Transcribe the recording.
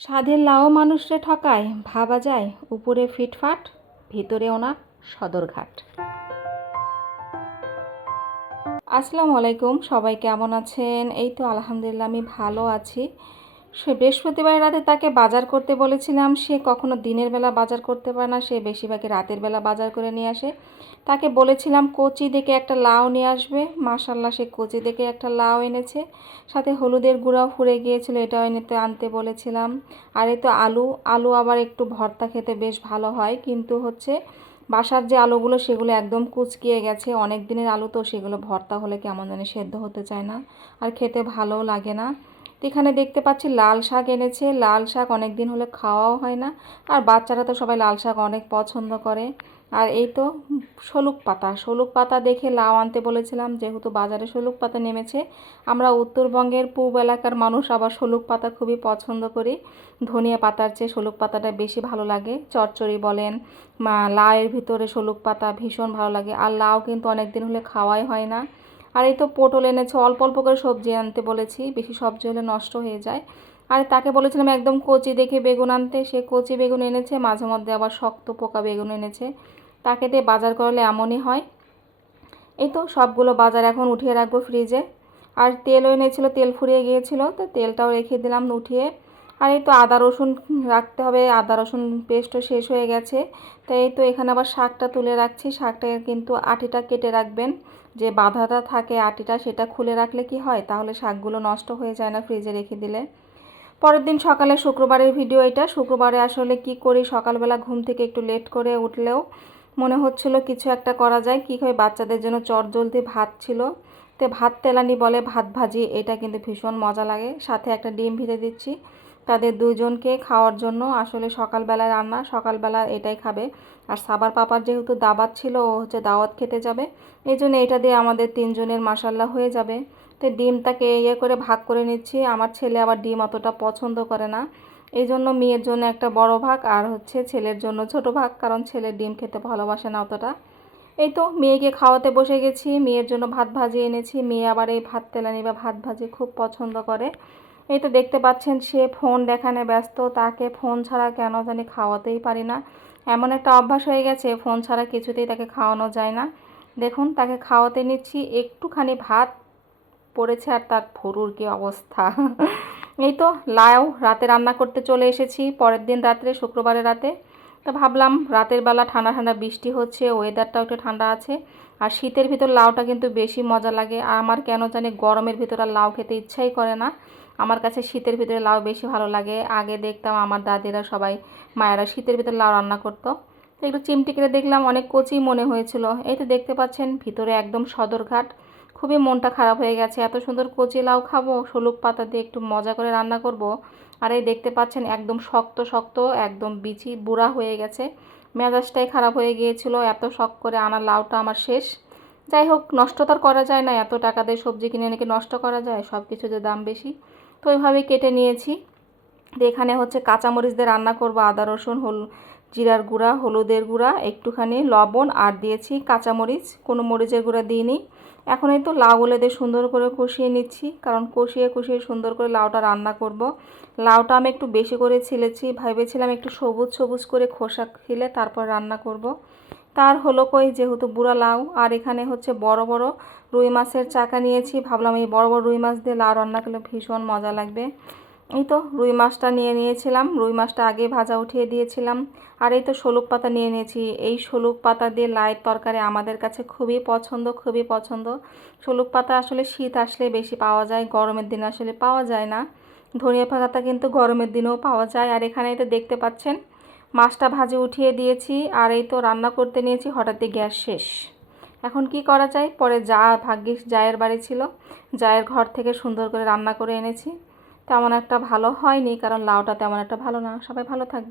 স্বাদের লাও মানুষরে ঠকায়, ভাবা যায়, উপরে ফিটফাট, ভিতরে ওনার সদরঘাট। আসসালামু আলাইকুম, সবাই কেমন আছেন? এই তো আলহামদুলিল্লাহ, আমি ভালো আছি। সে বৃহস্পতিবার রাতে তাকে বাজার করতে বলেছিলাম, সে কখনো দিনের বেলা বাজার করতে পারে না, সে বেশিরভাগই রাতের বেলা বাজার করে নিয়ে আসে। তাকে বলেছিলাম, কচি দেখে একটা লাউ নিয়ে আসবে। মাশাল্লাহ সে কচি দেখে একটা লাউ এনেছে। সাথে হলুদের গুঁড়াও ফুরে গিয়েছিল, এটাও এনেতে আনতে বলেছিলাম। আর এই তো আলু আলু আবার একটু ভর্তা খেতে বেশ ভালো হয়, কিন্তু হচ্ছে বাসার যে আলুগুলো, সেগুলো একদম কুচকিয়ে গেছে। অনেক দিনের আলু তো, সেগুলো ভর্তা হলে কেমন জানি সেদ্ধ হতে চায় না, আর খেতে ভালোও লাগে না। তো এখানে দেখতে পাচ্ছি লাল শাক এনেছে। লাল শাক অনেক দিন হলে খাওয়াও হয় না। আর বাচ্চারা তো সবাই লাল শাক অনেক পছন্দ করে। আর এই তো শলুক পাতা। শলুক পাতা দেখে লাউ আনতে বলেছিলাম, যেহেতু বাজারে শলুক পাতা নেমেছে। আমরা উত্তরবঙ্গের পূর্ব এলাকার মানুষ আবার শলুক পাতা খুবই পছন্দ করি। ধনিয়া পাতার চেয়ে শলুক পাতাটা বেশি ভালো লাগে। চচ্চড়ি বলেন লাউয়ের ভিতরে শলুক পাতা ভীষণ ভালো লাগে। আর লাউ কিন্তু অনেক দিন হলে খাওয়াই হয় না। আর এই তো পটল এনেছে, অল্প অল্প করে সবজি আনতে বলেছি, বেশি সবজি হলে নষ্ট হয়ে যায়। আর তাকে বলেছিলাম একদম কচি দেখে বেগুন আনতে, সে কচি বেগুন এনেছে, মাঝে মধ্যে আবার শক্ত পোকা বেগুন এনেছে। তাকে দিয়ে বাজার করলে এমনই হয়। এই তো সবগুলো বাজার এখন উঠিয়ে রাখব ফ্রিজে। আর তেলও এনেছিল, তেল ফুরিয়ে গিয়েছিল, তো তেলটাও রেখে দিলাম উঠিয়ে। আর এই তো আদা রসুন রাখতে হবে, আদা রসুন পেস্টও শেষ হয়ে গেছে। তাই তো এখানে আবার শাকটা তুলে রাখছি শাকটা কিন্তু আটিটা কেটে রাখবেন। যে বাধাটা থাকে আটিটা সেটা খুলে রাখলে কি হয়? তাহলে শাকগুলো নষ্ট হয়ে যায় না ফ্রিজে রেখে দিলে। পরের দিন সকালে শুক্রবারের ভিডিও এটা। শুক্রবারে আসলে কি করি? সকালবেলা ঘুম থেকে একটু লেট করে উঠলেও মনে হচ্ছিল কিছু একটা করা যায়। কী হয়? বাচ্চাদের জন্য চট জলদি ভাত ছিল। তে ভাত তেলানি বলে ভাত ভাজি, এটা কিন্তু ভীষণ মজা লাগে। সাথে একটা ডিম ভিজে দিচ্ছি। তাদের দুজনকে খাওয়ার জন্য আসলে সকালবেলা রান্না, সকালবেলা এটাই খাবে। আর সাবার পাপার যেহেতু দাবাত ছিল, ও হচ্ছে দাওয়াত খেতে যাবে। এই জন্য এটা দিয়ে আমাদের তিনজনের মাসাল্লা হয়ে যাবে। তো ডিমটাকে ইয়ে করে ভাগ করে নিচ্ছি। আমার ছেলে আবার ডিম অতটা পছন্দ করে না। এই জন্য মেয়ের জন্য একটা বড় ভাগ আর হচ্ছে ছেলের জন্য ছোট ভাগ, কারণ ছেলের ডিম খেতে ভালোবাসে না অতটা। এই তো মেয়েকে খাওয়াতে বসে গেছি। মেয়ের জন্য ভাত ভাজি এনেছি। মেয়ে আবার এই ভাত তেলানি বা ভাত ভাজি খুব পছন্দ করে। এই তো দেখতে পাচ্ছেন, সে ফোন দেখানে ব্যস্ত, তাকে ফোন ছাড়া কেন জানি খাওয়াতেই পারি না। এমন একটা অভ্যাস হয়ে গেছে, ফোন ছাড়া কিছুতেই তাকে খাওয়ানো যায় না। দেখুন, তাকে খাওয়াতে নিচ্ছি, একটুখানি ভাত পড়েছে আর তার ভরুর কি অবস্থা। এই তো, লাউ, রাতে রান্না করতে চলে এসেছি, পরের দিন রাত্রে শুক্রবারের রাতে। তো ভাবলাম, রাতের বেলা ঠান্ডা ঠান্ডা বৃষ্টি হচ্ছে ওয়েদারটাও একটু ঠান্ডা আছে, আর শীতের ভিতর লাউটা কিন্তু বেশি মজা লাগে, আর আমার কেন জানি গরমের ভিতর আর লাউ খেতে ইচ্ছাই করে না। আমার কাছে শীতের ভিতরে লাউ বেশি ভালো লাগে। আগে দেখতাম আমার দাদিরা সবাই মায়েরা শীতের ভিতরে লাউ রান্না করতো। তো একটু চিমটি কেটে দেখলাম, অনেক কচি মনে হয়েছিল। এই তো দেখতে পাচ্ছেন, ভিতরে একদম সদরঘাট। খুবই মনটা খারাপ হয়ে গেছে। এত সুন্দর কচি লাউ খাব শলুক পাতা দিয়ে একটু মজা করে রান্না করব। আর এই দেখতে পাচ্ছেন, একদম শক্ত শক্ত, একদম বিচি, বুড়া হয়ে গেছে। মেজাজটাই খারাপ হয়ে গিয়েছিল, এত শখ করে আনা লাউটা আমার শেষ। যাই হোক, নষ্ট তো করা যায় না। এত টাকা দিয়ে সবজি কিনে নাকি নষ্ট করা যায়? সব কিছুতে দাম বেশি। তো ওইভাবে কেটে নিয়েছি এখানে হচ্ছে কাঁচামরিচ দিয়ে রান্না করব আদা, রসুন, হল, জিরার গুঁড়া, হলুদের গুঁড়া, একটুখানি লবণ, আর দিয়েছি কাঁচামরিচ কোনো মরিচের গুঁড়া দিইনি এখন এই তো লাউগুলো দিয়ে সুন্দর করে কষিয়ে নিচ্ছি, কারণ কষিয়ে কষিয়ে সুন্দর করে লাউটা রান্না করব। লাউটা আমি একটু বেশি করে ছিলেছি, ভেবেছিলাম একটু সবুজ সবুজ করে খোসা খিলে তারপর রান্না করব। তার হলো কই, যেহেতু বুড়া লাউ, আর এখানে হচ্ছে বড় বড় রুই মাছের চাকা নিয়েছি। ভাবলাম এই বড় বড় রুই মাছ দিয়ে লাউ রান্না করলে ভীষণ মজা লাগবে। এই তো রুই মাছটা নিয়ে নিয়েছিলাম। রুই মাছটা আগে ভাজা উঠিয়ে দিয়েছিলাম। আর এই তো শলুক পাতা নিয়ে নিয়েছি। এই শলুক পাতা দিয়ে লাইট তরকারি আমাদের কাছে খুবই পছন্দ খুবই পছন্দ। শলুক পাতা আসলে শীত আসলে বেশি পাওয়া যায়, গরমের দিন আসলে পাওয়া যায় না। ধনিয়া পাতা কিন্তু গরমের দিনেও পাওয়া যায়। আর এখানে তো দেখতে পাচ্ছেন, মাছটা ভাজে উঠিয়ে দিয়েছি। আর এই তো রান্না করতে নিয়েছি। হঠাৎই গ্যাস শেষ। এখন কি করা যায়? পরে যা ভাগ্যিস জায়ের বাড়ি ছিল। জায়ের ঘর থেকে সুন্দর করে রান্না করে এনেছি। তেমন একটা ভালো হয়নি, কারণ লাউটা তেমন একটা ভালো না। সবাই ভালো থাকবে।